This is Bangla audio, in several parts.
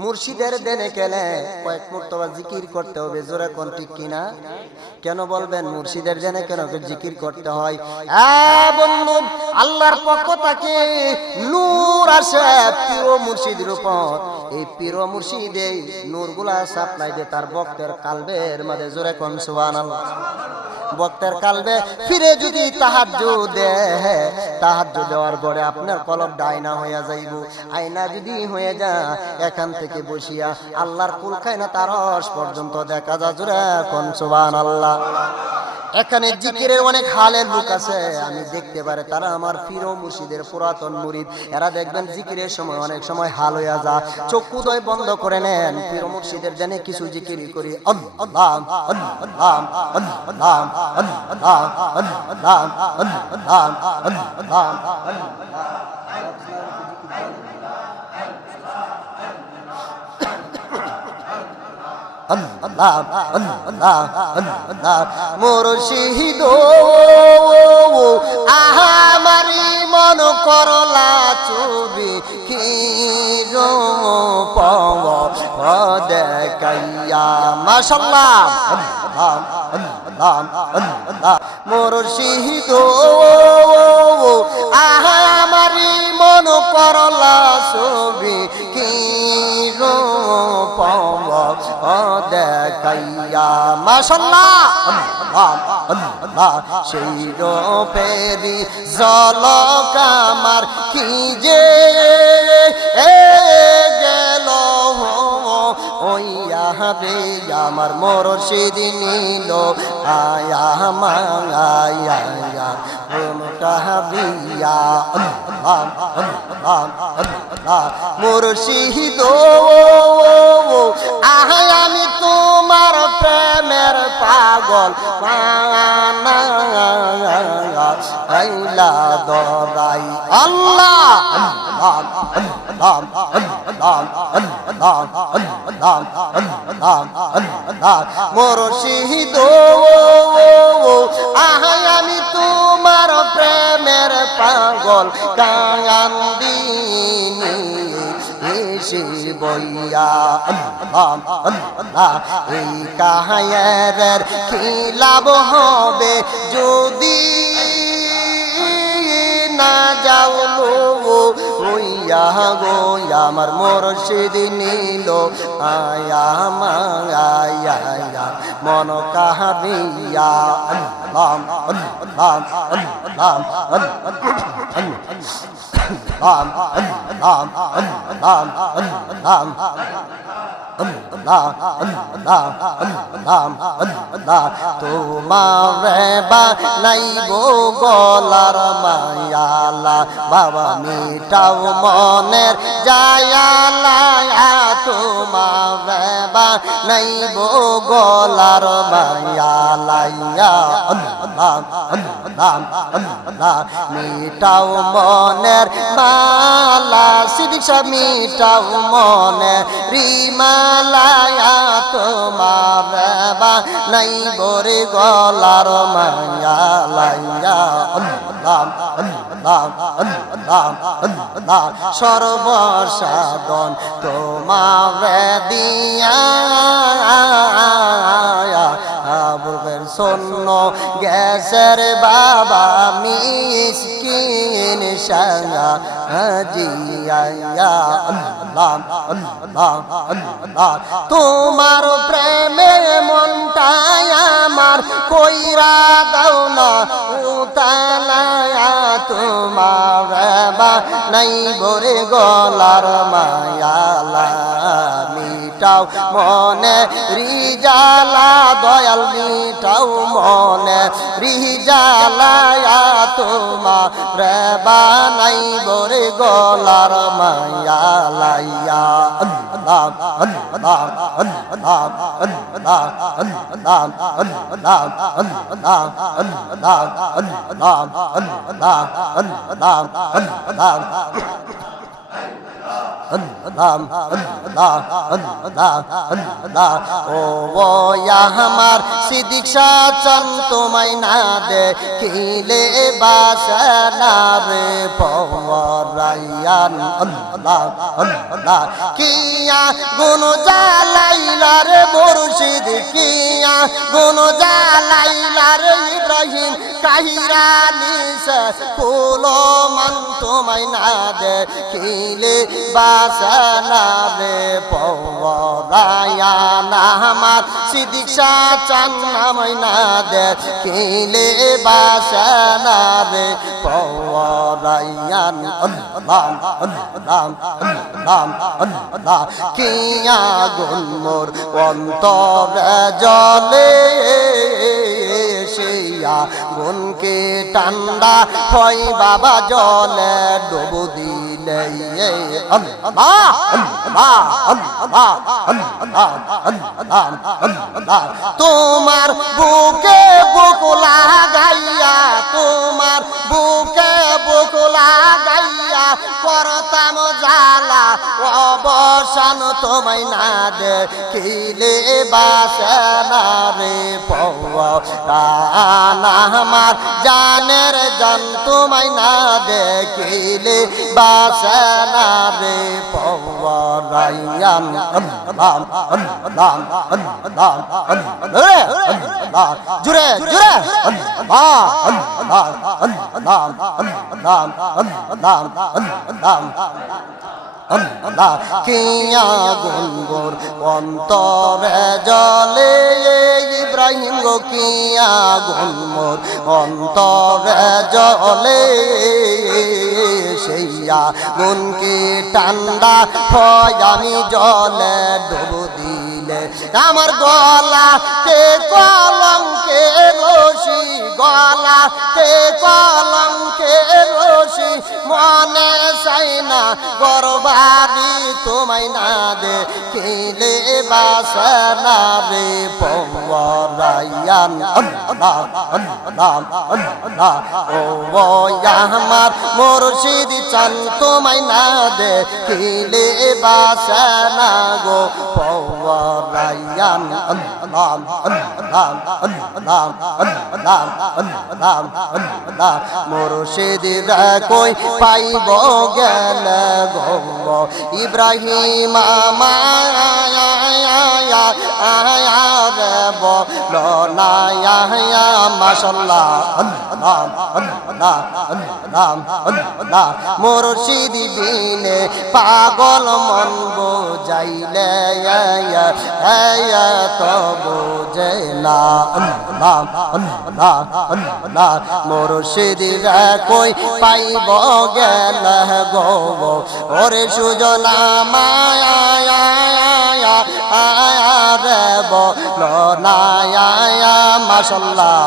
মুর্শিদের দেনে গেলে কয়েক মর্তবা জিকির করতে হবে, জোরে কোন ঠিক কিনা? কেন বলবেন মুর্শিদের দেনে কেন জিকির করতে হয়? বন্ধু, আল্লাহর পক্ষ থেকে নূর আসে পীর মুর্শিদের উপর। এই পীর মুর্শিদ এই নূরগুলা সাপ্লাই দিয়ে তার ভক্তের কালবের মধ্যে, জোরে কোন সুবহানাল্লাহ। ভক্তের কালবে ফিরে যদি তাহাজ্জুদ দেয়, তাহাজ্জুদ দেওয়ার পরে আপনার কলব ডাইনা হইয়া যাইব। আয়না যদি হয়ে যায়, এখান থেকে বসিয়া আল্লাহর কুল খায়না তারস পর্যন্ত দেখা যায়, জোরে কোন সুবহানাল্লাহ। এখানে জিকিরের অনেক হালের লোক আছে, আমি দেখতে পারে তারা আমার পীর মুর্শিদের পুরাতন মুরিদ। এরা দেখবেন জিকিরের সময় অনেক সময় হাল হইয়া যায়, চক্ষুদয় বন্ধ করে নেন, পীর মুর্শিদের জানে কিছু জিকির করি। আল্লাহ আল্লাহ আল্লাহ আল্লাহ আল্লাহ আল্লাহ আল্লাহ মুর্শিদ আমারি মন করলা চুরি ক্ষীর দেখাইয়া মাশাআল্লাহ। মুর্শিদ আমারি মন করলা চুরি ক্ষীর দেখাইয়া মাশাআল্লাহ। সেই রূপেরি ঝলক আমার কি যে গেল ওইয়া রে আমার মুর্শিদ নিল আয়া মায়া কাহাবিয়া। মুর্শিদ আমি তোমার প্রেমের পাগল পাইলা দরাই আল্লাহ মুর্শিদ আমি তোমার প্রেমের পাগল কাঙ্গান্দিনী এসে বইয়া এই কাহায়ের কি লাভ হবে যদি না যাও হইয়া গো আমার মুর্শিদ নিল আয়া মায়া মন কাহাবিয়া। আল্লাহ আল্লাহ আল্লাহ তোমারে বানাইব গলার মায়ালা বাবা মিটাও মনের জায়ালা। তোমারে বানাইব গলার মায়ালা মিটাও মনের মালা সিদিশা মিটাও মনে রিমালায়া। তোমার নাই বরে গলার মায়ালাইয়া সর্বসাধন তোমার দিয়া বুকের শূন্য গ্যাসের বাবা মিসকিন সাঙ্গা জিয়া। তোমার প্রেমে মনটাই আমার কইরা দাও না উতালায়া। তোমার নাই বরে গলার মায়ালা মিটাও মনে রিজালা দয়াল মিটাও মনে রিজালায়া। তোমার বানাই বরে গলার মায়ালাইয়া। আল্লাহ আল্লাহ আল্লাহ আল্লাহ আল্লাহ আল্লাহ আল্লাহ আল্লাহ আল্লাহ আল্লাহ আল্লাহ আল্লাহ ও আমার সিদ্দিক চান তোমায় না দেখিলে বাসনা রে পরায়ান কিয়া গুণ জালাইলার মুর্শিদ কিয়া গুণ জালাইলার ইব্রাহিম কাহিরা নিস কুলো মন তোমায় না দেখিলে বাসনা রে পরায়ান আমার সিদ্দিক চান আমায় না দেখিলে বাসনা রে পরায়ান কিয়া গুণ মোর অন্তরে জলে সেইয়া গুণকে ঠান্ডা হয় বাবা জলে ডুবু দিলে তোমার বুকে বুক লাগাইয়া তোমার বুকে বুক লাগাইয়া করতাম জালা অবসান তোমায় না দেখিলে বাসনা রে পরায়ান আমার জানের জান তোমায় না দেখিলে বাসনা রে পরায়ান জুড়ে জুড়ে কিয়া গুনগুর অন্তরে জলে ইব্রাহিম গো কিয়া গুনমোর অন্তরে জলে সেইয়া গুনকে ঠান্ডা হয় আমি জলে ডুবু দিলে আমার গলাতে কলঙ্কে রশি গলাতে কলঙ্কে রশি মনে চাই না গরবারি তোমায় না দেখিলে বাসনা রে পরায়ান ও আমার মুর্শিদ চান তোমায় না দেখিলে বাসনা গো পরায়ান মুর্শিদ কই পাইব গেল গো ইব্রাহিম বলো না মাশাআল্লাহ মুর্শিদ বিনে পাগল মন বোঝাইলে তো বোঝে না মুর্শিদ কই পাইব গেল গো ওরে সুজনা মায়া রে বলো না মাশাআল্লাহ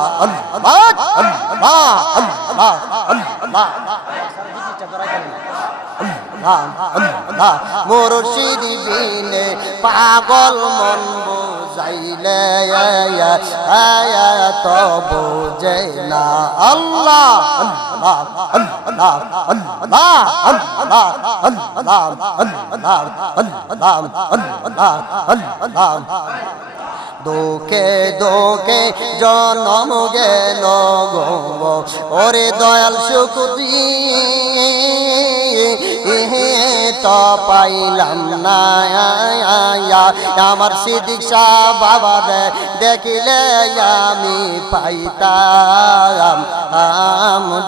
মুর্শিদ বিনে পাগল মন বোঝাইলে তো বোঝে না আল্লাহ দোকে দোকে জনম গেল গো ওরে দয়াল শুকুতি তো পাইলাম না আমার সিদ্দিক শাহ বাবা দেখিলে আমি পাইতাম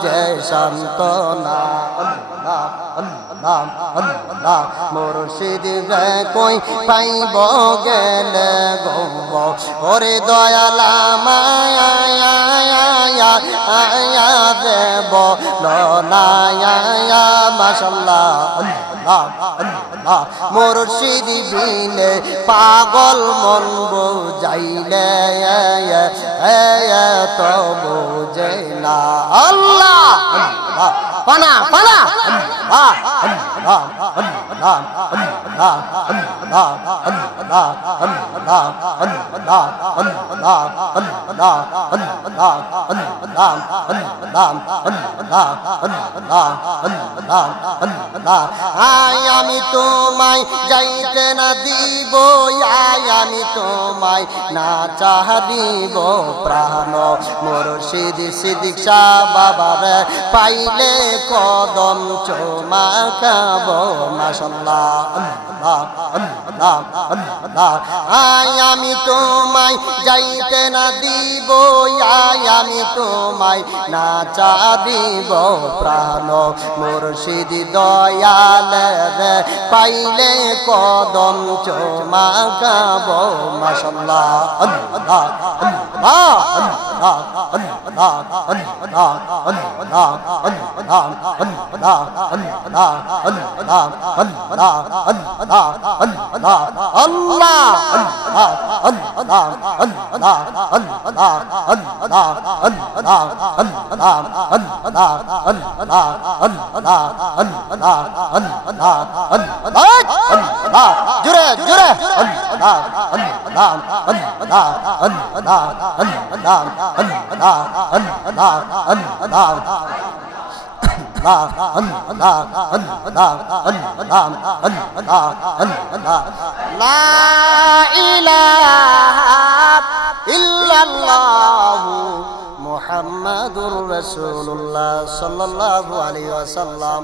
যে সান্তনা মুর্শিদ কই পাইব গেলে গো ওরে দয়ালা মায়া দেব লনায়া মাশাআল্লাহ মুর্শিদ বিনে পাগল মন বোঝাইলে তো বোঝে না আল্লাহ পানা পানা আমি তোমায় যাইতে না দিব, আমি তোমায় না চাহ দিব প্রাণ। মুর্শিদ সিদ্দিক শাহ বাবার পাইলে কদম চুমা খাবো মাশাআল্লাহ। আমি তোমায় যাইতে না দিব, আমি তোমায় না চা দিব প্রাণ। মুর্শিদ দয়াল পাইলে কদম চুমা খাবো মাশাআল্লাহ। জোরে জোরে লা ইলাহা ইল্লাল্লাহু মুহাম্মাদুর রাসূলুল্লাহ সাল্লাল্লাহু আলাইহি ওয়াসাল্লাম।